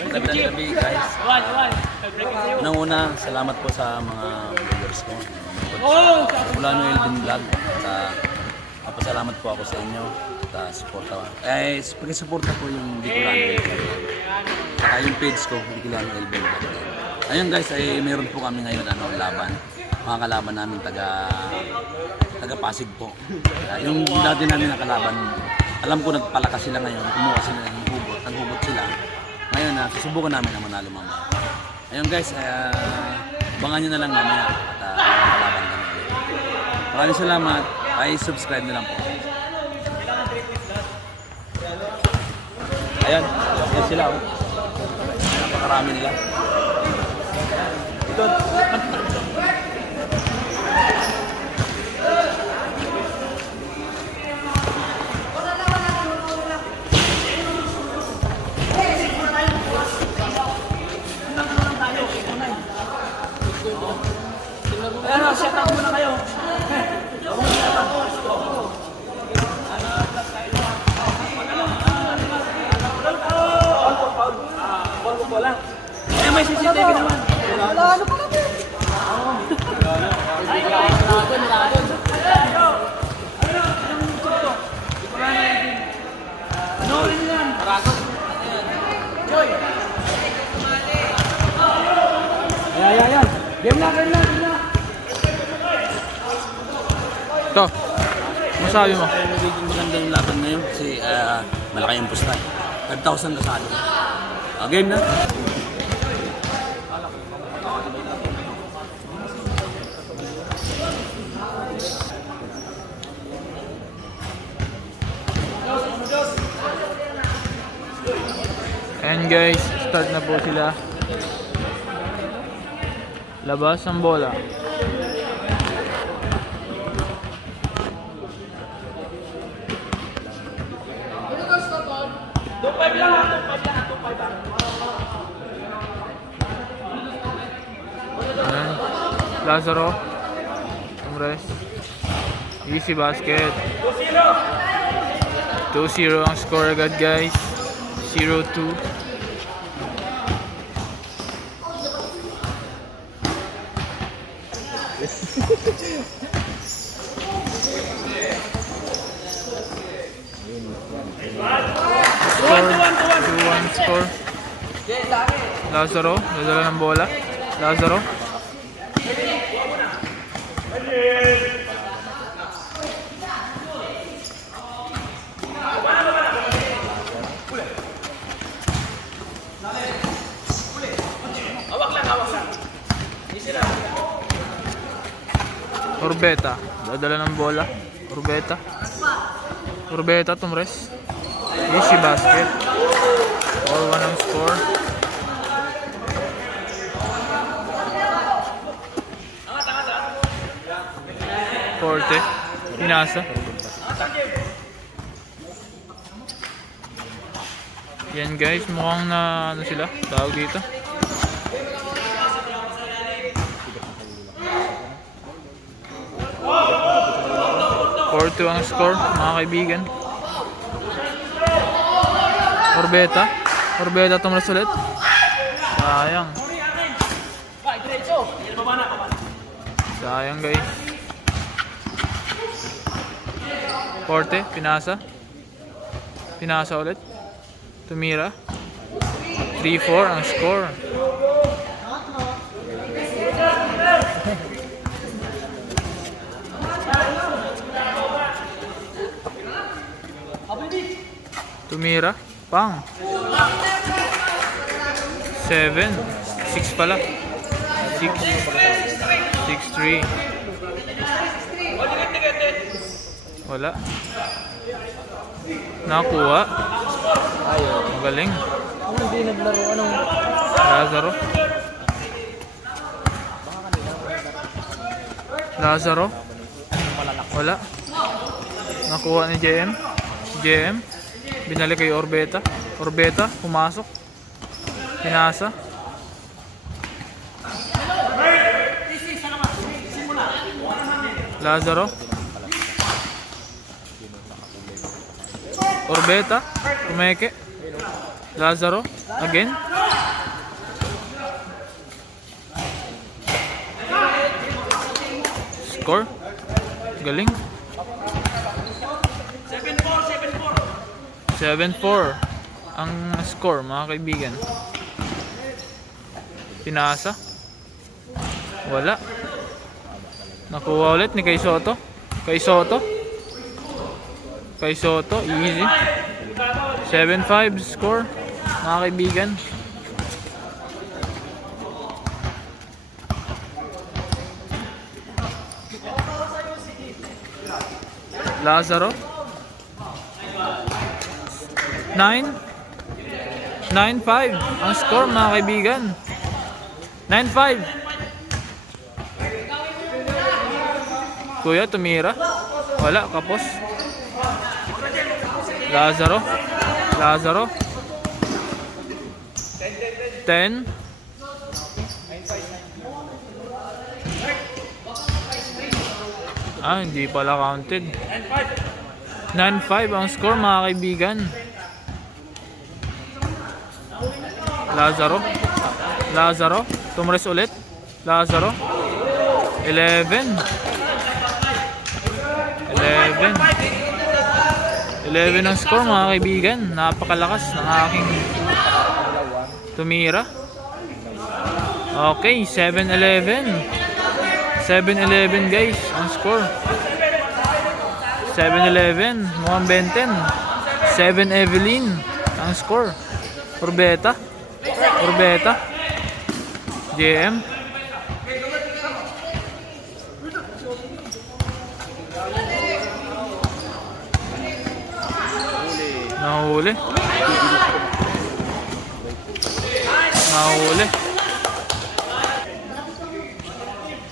Magandang gabi guys. Unang-una, salamat po sa mga viewers ko. Ulano Elvin Vlog. At papasalamat po ako sa inyo. At suporta. Pag-suporta po yung Bicolano Elvin Vlog. Saka yung page ko, Bicolano Elvin Vlog. Ayun guys, meron po kami ngayon laban. Mga kalaban namin taga Pasig po. Yung dati namin nakalaban, alam ko nagpalakas sila ngayon, kumuha sila ng hugot, naghugot sila. Ngayon susubukan namin na manalo mamaya. Ayun guys, abangan nyo na lang mamaya at makakalaban kami. Maraming salamat, subscribe na lang po. Ayan, yan sila oh. Napakarami nila. Ito. Ayan, set up muna kayo. Ayan, may CCTV naman. Wala, ano pa natin? Panoorin yan. Joy. Ayan. Game na. Ito, masabi mo? Magiging magandang laban ngayon kasi malaki yung pusta. 5,000 kasali. Game na. Ayan guys, start na po sila. Labas ang bola. Ayan, Lazaro, Umres, easy basket. 2-0 ang score agad guys. 0-2. Score 2-1 score. Lazaro, nadala ng bola. Lazaro. Orbeta, dadala ng bola. Orbeta, Tumres. Easy basket. 4-1 ang score. Forte, Pinasa. Yan guys, mukhang na ano sila, tawag dito. Forte ang score, mga kaibigan. Orbeta tumras ulit. Sayang guys. Forte, Pinasa ulit. Tumira. 3-4 ang score. Tumira. Pang. 7. 6 pala. 6-3. Wala. Nakuha. Magaling. Hindi naglaro, anong... Lazaro. Wala. Nakuha ni JM. Binalik kay Orbeta. Pumasok. Pinasa. Lazaro. Orbeta. Kumeke. Lazaro. Again? Score? Galing. 7-4 ang score, mga kaibigan. Pinasa. Wala. Nakuha ulit ni Kay Soto. Kay Soto. Easy. 7-5 score, mga kaibigan. Lazaro 9-5 ang score, mga kaibigan. 9-5. Kuya tumira. Wala, kapos. Lazaro 10. Hindi pala counted. 9-5 ang score, mga kaibigan. Lazaro tumres ulit. Lazaro 11 ang score, mga kaibigan. Napakalakas ng aking tumira. Okay, 7-11 guys ang score. 7-11 mukhang Benten. 7 Evelyn ang score. Orbeta JM. Nahuli.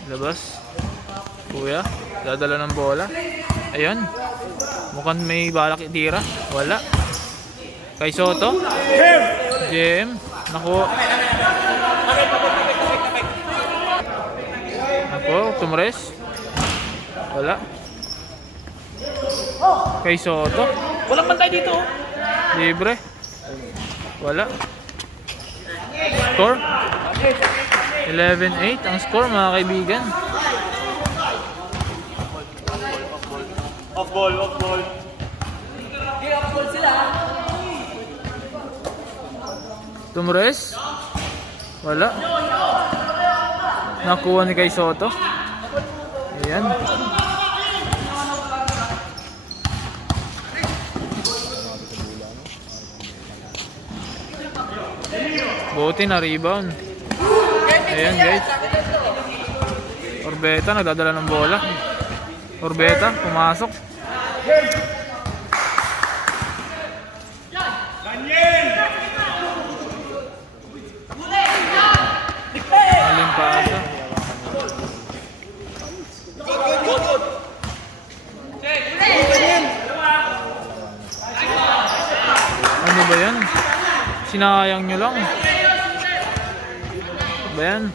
Labas. Kuya, dadala ng bola. Ayun. Mukhang may balak itira. Wala. Kay Soto. JM. Naku, tumres. Wala. Kay Soto. Walang bantay dito. Libre. Wala. Score 11-8 ang score, mga kaibigan. Off ball. Tumres. Wala. Nakuha ni Kay Soto. Ayan. Buti na rebound. Ayan guys. Orbeta nagdadala ng bola. Orbeta pumasok. Maling pasa. Ano ba yan? Sinayang nyo lang. Ba yan?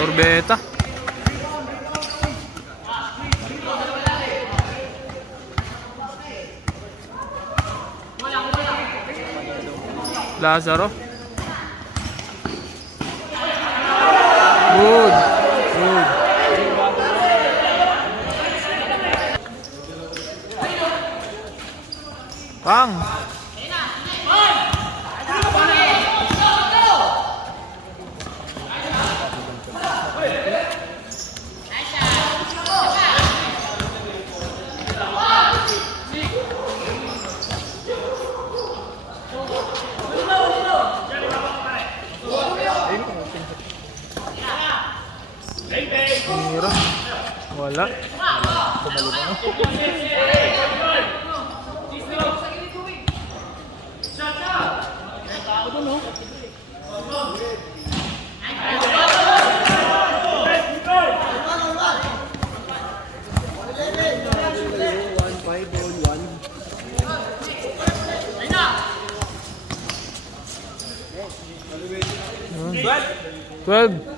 Orbeta. Lazaro. Good. Pang. Mira. Wala. Yun. 12.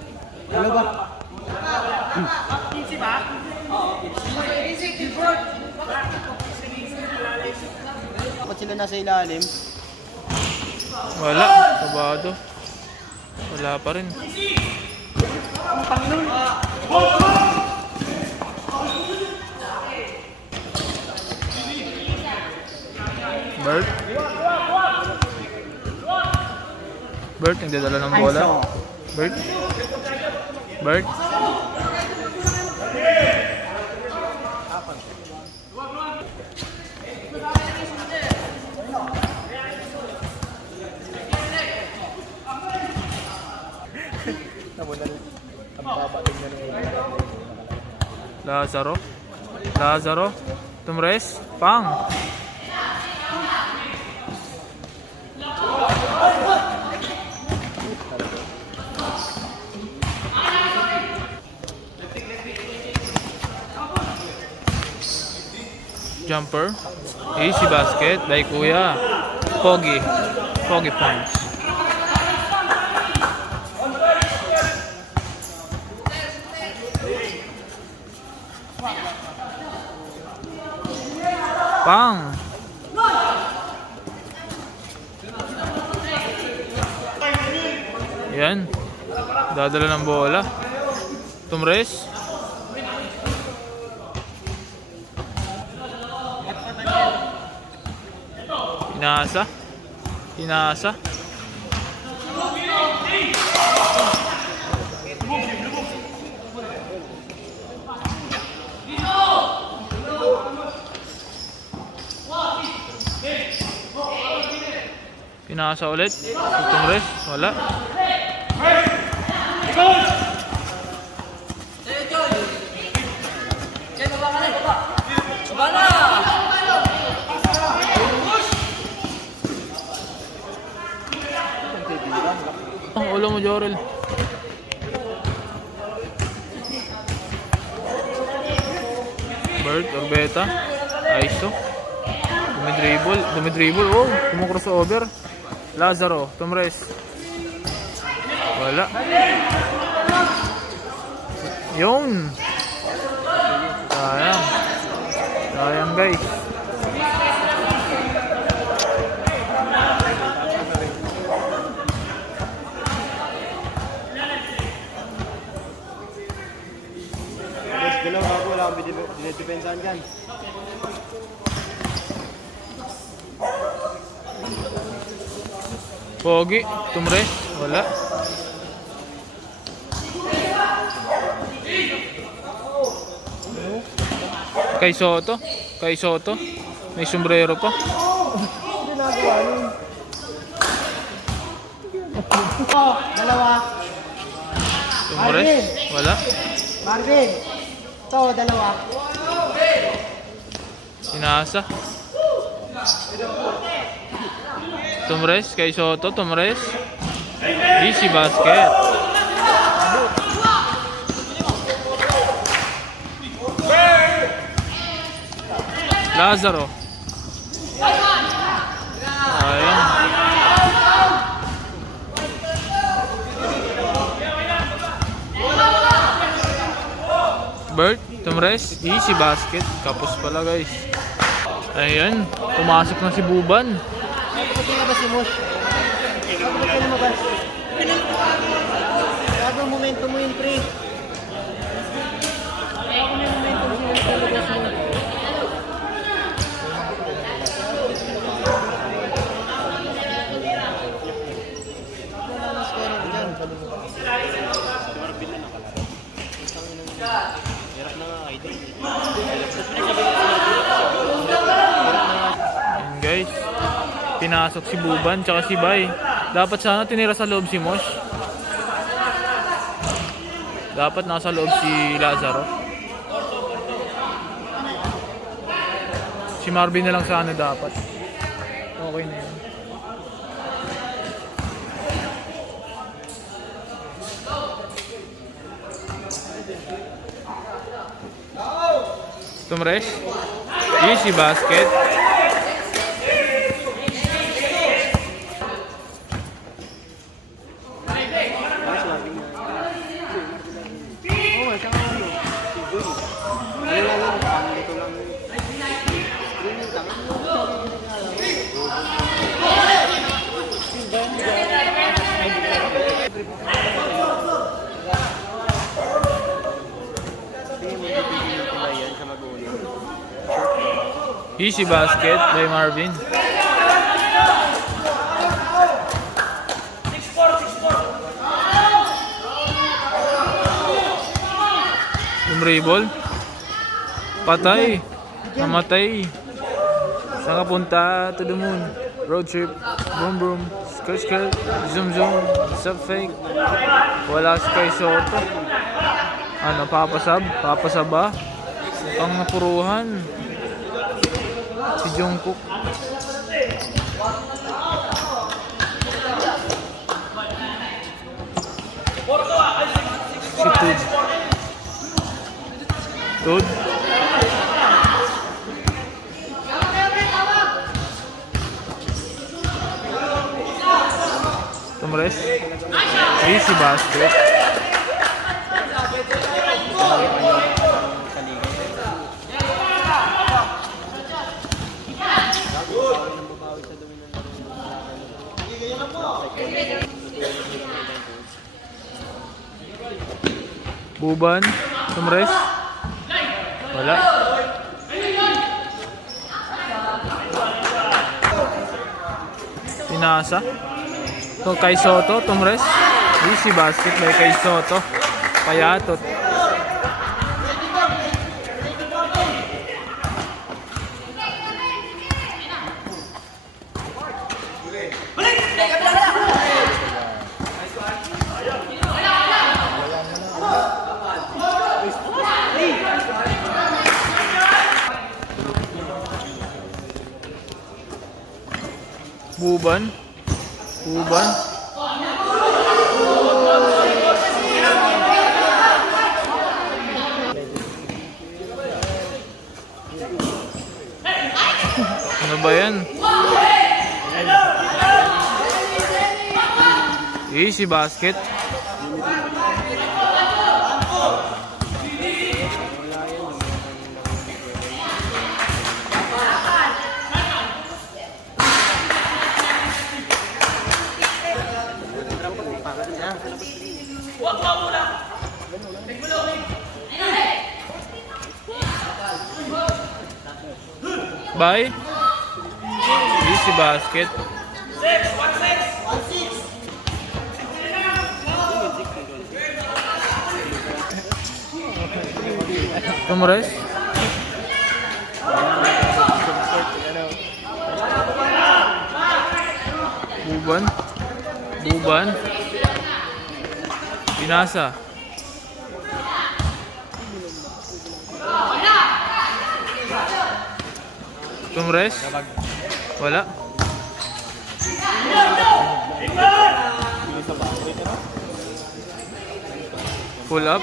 sila nasa ilalim. Wala. Kabado. Wala pa rin. Bert. Bert, nagdadala ng bola. Bert. Bert. Lazaro. Lazaro. Tumres. Pang. Jumper. Easy basket by Kuya. Pogi. Pogi points. Pang. Yan. Dadala ng bola. Tumres. Pinasa. Pinasa. Pinasa ulit. Tumres. Wala. Ang ulo mo, Jorel. Bert, Orbeta. Aiso. Dumidribble. Oh, kumocrossover. Lazaro, Tumres. Wala. Yun. Sayang. Sayang, guys. Galaw ako, wala akong dinidepensahan dyan. Pogi, Tumres, wala. Kay Soto, may sombrero pa. Ginagawa nun. Dalawa. Tumres, wala. Marvin. Ito, dalawa. Pinasa. Tumres, kay Soto, Tumres. Easy basket. Lazaro. Ayan. Bert, Tumres, easy basket. Kapos pala, guys. Ayan, pumasok na si Buban. Pati nga ba si Mosh? Pati mo ba? Bago momentum mo yun, pre. Bago may momentum sila sa labas mo. Ayan, guys. Pinasok si Buban tsaka si Bay. Dapat sana tinira sa loob si Mosh. Dapat nasa loob si Lazaro. Si Marvin na lang sana dapat. Okay na yun. Tumres. Easy basket. Easy basket by Marvin. Dribble. Patay. Namatay. Saan ka punta? To the moon. Road trip. Boom boom. Skirt skirt. Zoom zoom. Sub fake. Wala si Kai Soto. Ano, papasab? Papasaba? Mukhang napuruhan. Si Jungkook. Si Tud. Tud. Tumres. Easy basket. Buban. Tumres. Wala. Pinasa. To Kai Soto, Tumres. Easy basket by Kai Soto. Payatot. Buban. Buban. Ano ba yan? Easy basket. Bye. Easy basket. Tumores. Buban. Buban. Pinasa. Tumres. Wala. Pull up.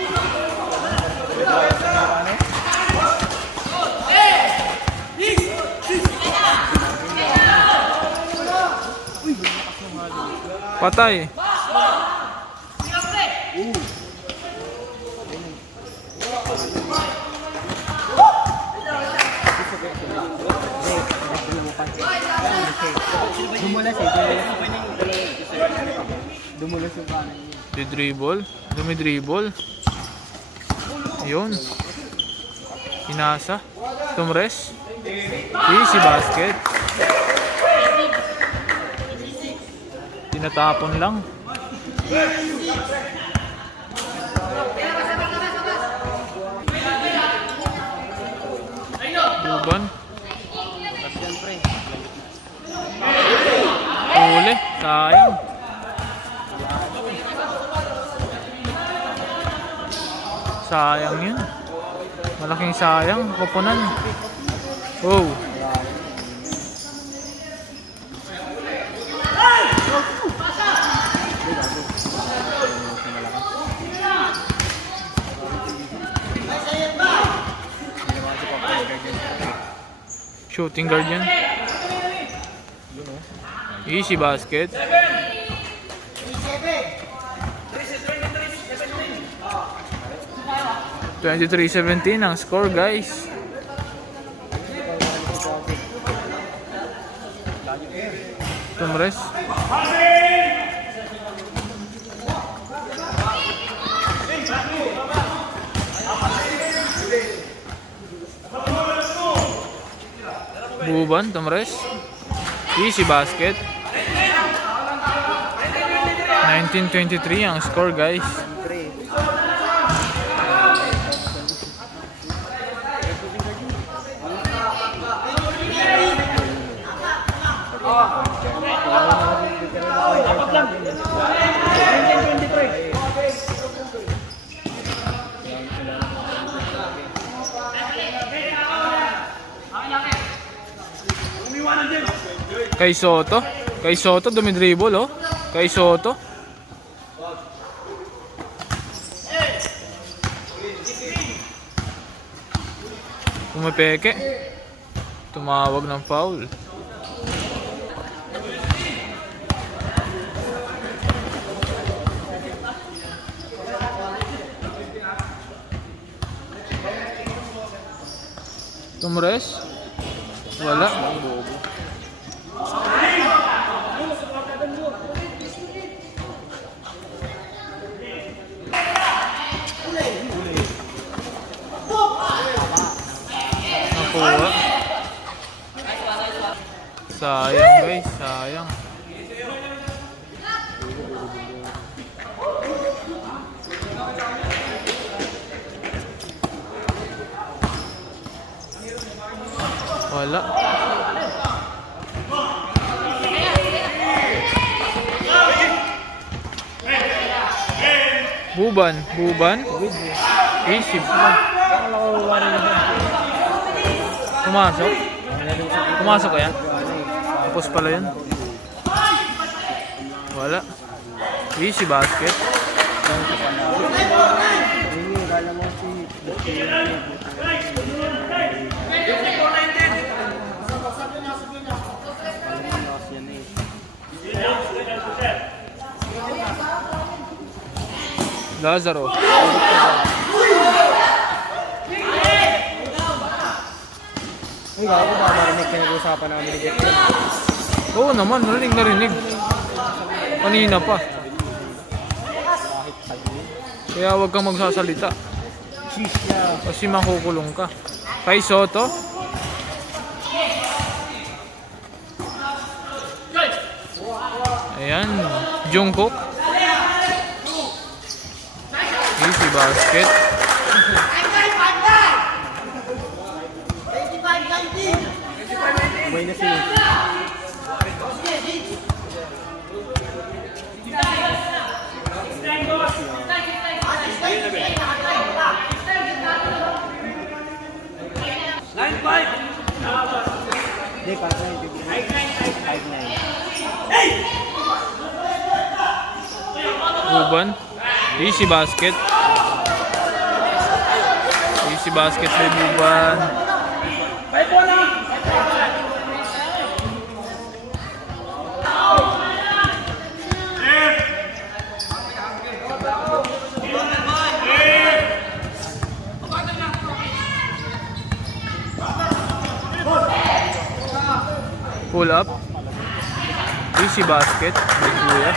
Patay. Dumulas yung kanan niya. Di-dribble. Dumi-dribble. Ayun. Pinasa. Tumres. Easy basket. Tinatapon lang. Buban. Uli. Sayang. Sayang yun. Malaking sayang. Koponan. Oh. Shooting guard yan. Easy basket. 23-17 ang score, guys. Tumres. Buban, Tomres. Easy basket. 19-23 ang score, guys. Kay Soto dumidribble, oh. Kay Soto. Pumipeke. Tumawag ng foul. Tomres. Wala. Nakuha. Sayang, guys, sayang. Wala. Buban. Easy. Pumasok kaya? Tapos pala yun. Wala. Easy basket. Lazaro. Uy, gago ba marinig pinag-usapan namin ni Jeff? Oo naman, narinig. Kanina pa. Kaya huwag kang magsasalita. Kasi makukulong ka. Kay Soto. Ayan. Jungkook. Easy basket. May na si... Hindi, 5'9". Buban. Easy basket. Easy basket kay Buban. Pull up. Easy basket. Big kuya.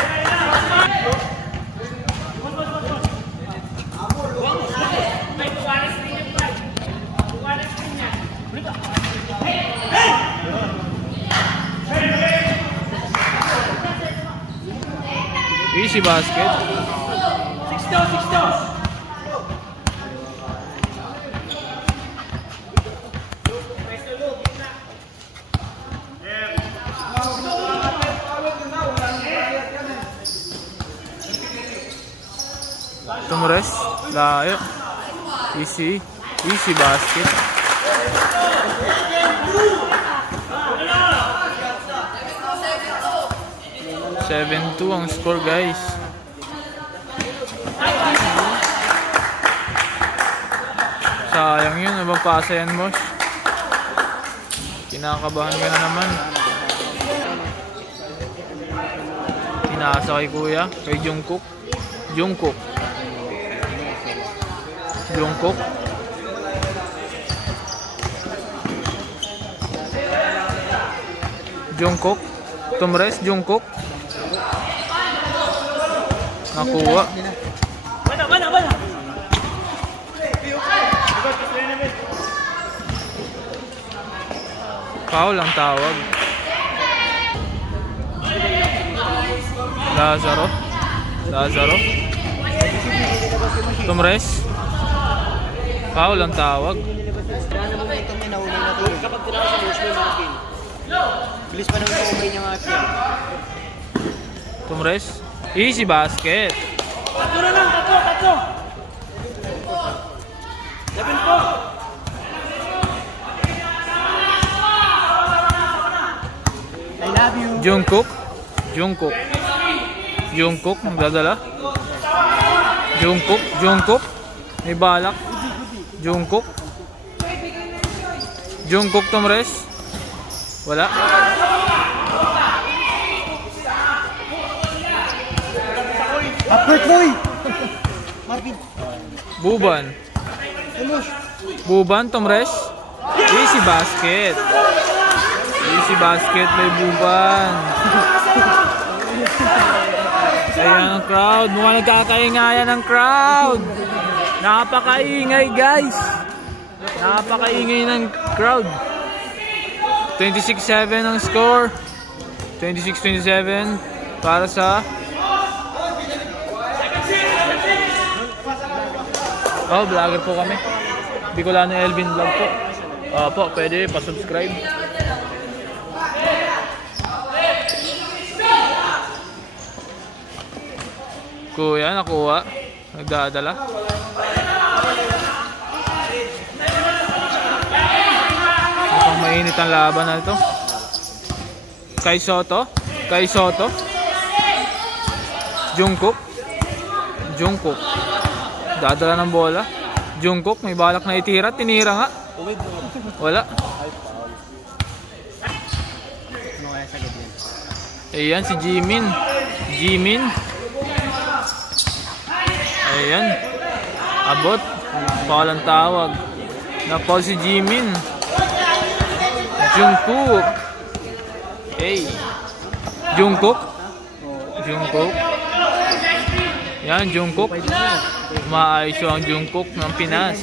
Easy basket. 6-2. Tomres. Layo. Easy basket. (7-2) ang score, guys. Sayang yun, nabapasa yan, boss. Kinakabahan ka na naman. Tinasa kay kuya, kay Jungkook. Jungkook. Tomres, Jungkook. Nakuha. Bana. Foul ang tawag. Lazaro. Tumres. Foul ang tawag. Kaya naman ito may nahuli na to. Kapag tinawag sa Luis, may mga kill. Bilis pa naman umay niya nga kill. Tumres. Easy basket. Tatlo na lang, tatlo. 7 po. I love you. Jungkook magdadala. Jungkook. May balak. Jungkook Tumres. Wala. Upward boy! Marvin. Buban, Tumres. Easy basket by Buban. Ayan ang crowd. Mukhang nagkakaingayan ng crowd. Napakaingay guys. Napakaingay ng crowd. 26-7 ang score. 26-27 para sa vlogger po kami. Bicolano Elvin Vlog po. Po, pwede pa-subscribe. Kuya, nakuha. Nagdadala. Mukhang mainit ang laban na ito. Kay Soto. Jungkook. Dadala ng bola. Jungkook, may balak na itira. Tinira nga. Wala. Ayan si Jimin. Ayan. Abot. Foul ang tawag. Na-foul si Jimin. Jungkook. Hey. Jungkook. Yan, Jungkook. Maayos ang Jungkook ng Pinas.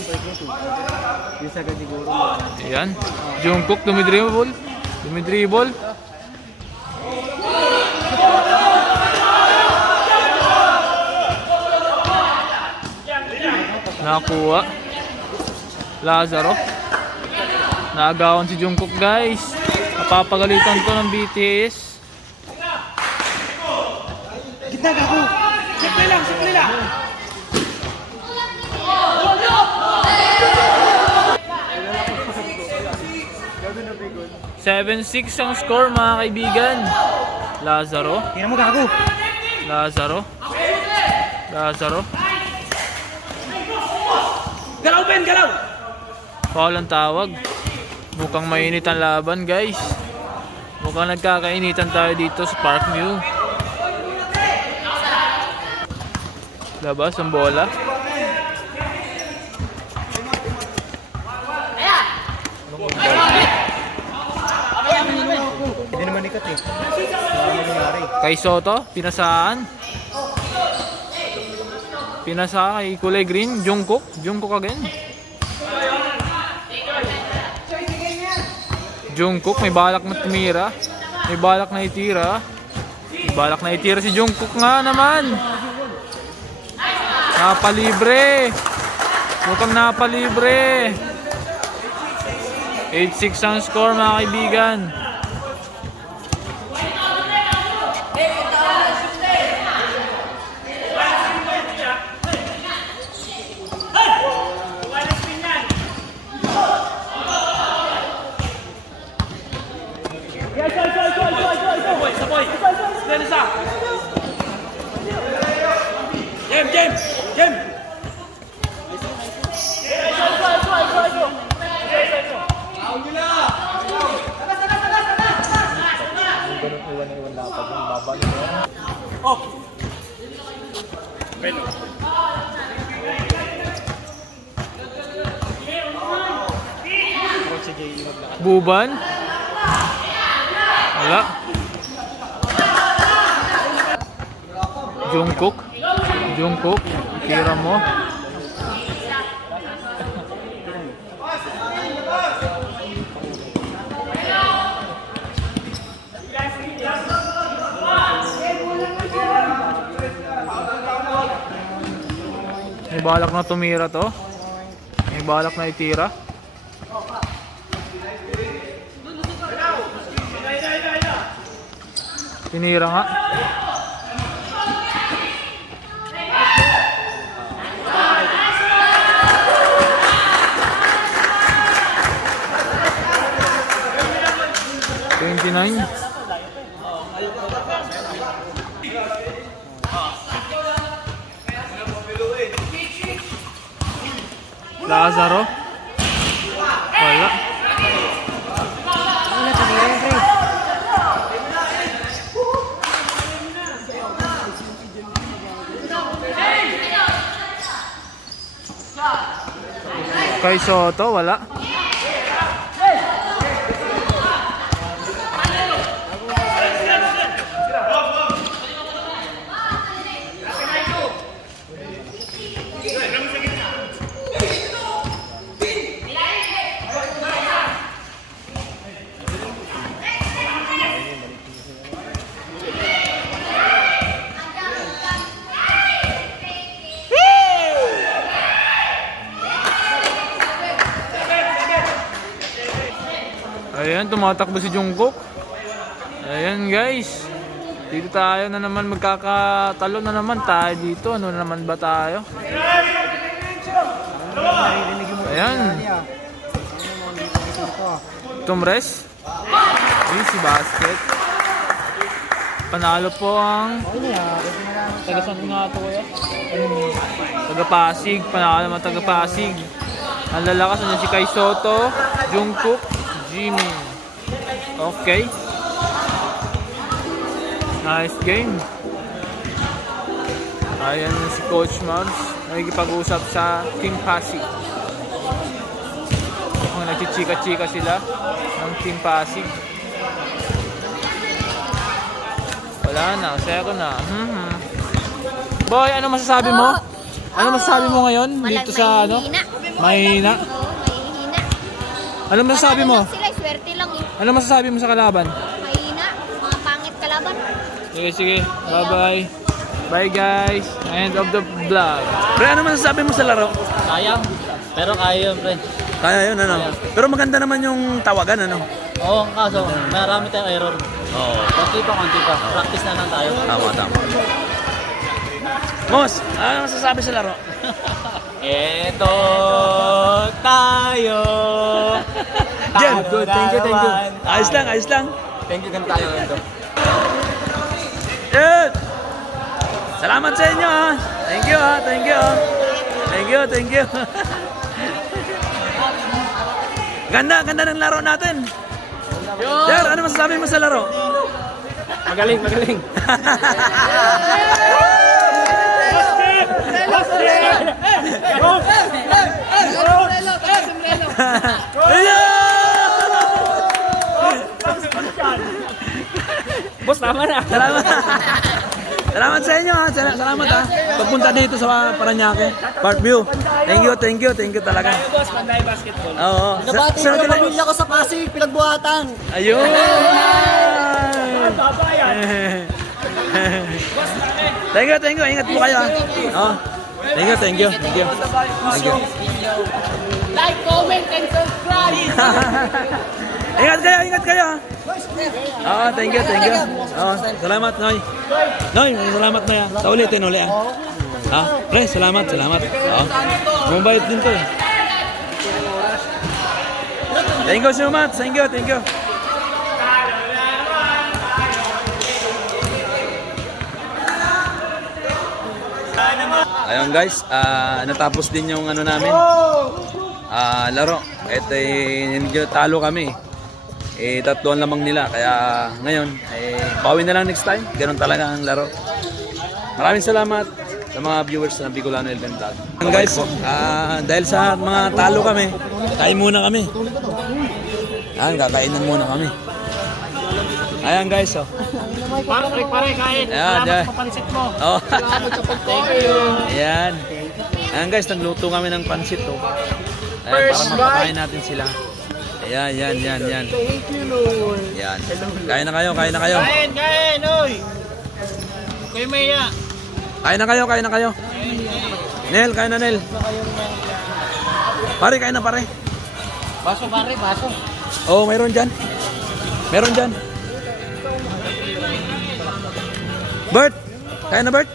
Ayan. Jungkook dumidribble. Nakuha. Lazaro. Naagawan si Jungkook guys. Napapagalitan ko ng BTS. Gitna gago! Simple lang. 7-6 ang score mga kaibigan. Lazaro. Tingnan mo gago! Lazaro. Galaw, Ben, galaw! Foul ang tawag. Mukhang mainit ang laban guys. Mukhang nagkakainitan tayo dito sa Parkview. Labas ang bola. Hindi naman ikat eh. Ano nangyari? Kay Soto, pinasaan kay kulay green. Jungkook again. Jungkook may balak na tumira. May balak na itira si Jungkook nga naman. Napalibre. Mukhang napalibre. 8-6 ang score mga kaibigan. Saboy! Denisa! Jem! Buban. Wala. Jungkook. Tira mo. May balak na tumira to. May balak na itira. Tinira nga. $29. Lazaro. Wala. Ano na, tinira yung pre. Kay Soto, wala. Ayan, tumatakbo si Jungkook. Ayan guys. Dito tayo na naman, magkakatalo na naman tayo dito. Ano na naman ba tayo? Ayan. Tumres. Easy basket. Panalo po ang taga saan nga ito kaya? Taga Pasig. Panalo naman taga Pasig. Ang lalakas na si Kai Soto, Jungkook, Jimmy. Okay. Nice game. Ayan si Coach Mabs. Nakikipag-usap sa Team Pasig. Mukhang nagchichika-chika sila ng Team Pasig. Wala na. Zero na. Boy, ano masasabi mo? Ano masasabi mo ngayon dito sa ano? Mahina. Mahihina. Ano masasabi mo? Sila, swerte lang eh. Ano masasabi mo sa kalaban? Mahina. Mga pangit kalaban. Sige, sige. Bye-bye. Bye guys. End of the vlog. Pre, ano masasabi mo sa laro? Sayang. Pero kaya yun, pre. Kaya yun, ano? Pero maganda naman yung tawagan, ano? Oo, kaso marami tayong error. Oo. Konti pa. Practice na lang tayo. Tama. Mos, ano masasabi sa laro? Eto tayo. Jen, good. Thank you. Ayos lang. Thank you, ganun tayo. Dude! Salamat sa inyo, ha? Thank you. Thank you. Ganda ng laro natin. Jer, ano masasabi mo sa laro? Magaling. Boss, tama na. Salamat sa inyo, ha? Salamat, ha? Pagpunta dito sa Paranaque, Parkview. Thank you talaga. Boss, Panday Basketball. Oo. Nabati ko yung pamilya ko sa Pasig, pinagbuhatan. Ayun. Thank you. Ingat po kayo, ha? Oh. Thank you. Like, comment, and subscribe! Ingat kayo, ha? Thank you. Salamat, Noy. Noy, salamat na yan. Sa ulitin, ha? Pre, salamat. Mabait din to, eh. Thank you so much. Thank you. Ayun guys, natapos din yung ano namin. Laro. Ito medyo talo kami. Tatluan lamang nila. Kaya ngayon, bawi na lang next time. Ganun talaga ang laro. Maraming salamat sa mga viewers ng Bicolano Elden Vlog. Guys, dahil sa mga talo kami, kain muna kami. Kakainan muna kami. Ayan guys, oh. Pare, kain. Ayan. Sa pansit mo. Oh. Ayan. Ayan guys, nagluto kami ng pansit, oh. Ayan, para mapakain natin sila. Ayan. Thank you, Lord. Ayan. Kain na kayo. Kain, oy. Kuya Maya. Kain na kayo. Nel, kain na Nel. Pare, kain na pare. Baso pare, baso. Oo, mayroon dyan. Meron dyan. Bert! Kain na Bert?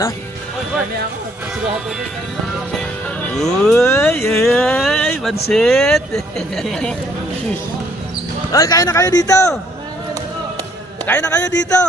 Na? Uy! Ay! Pansit! Ay, kain na kayo dito! Kain na kayo dito!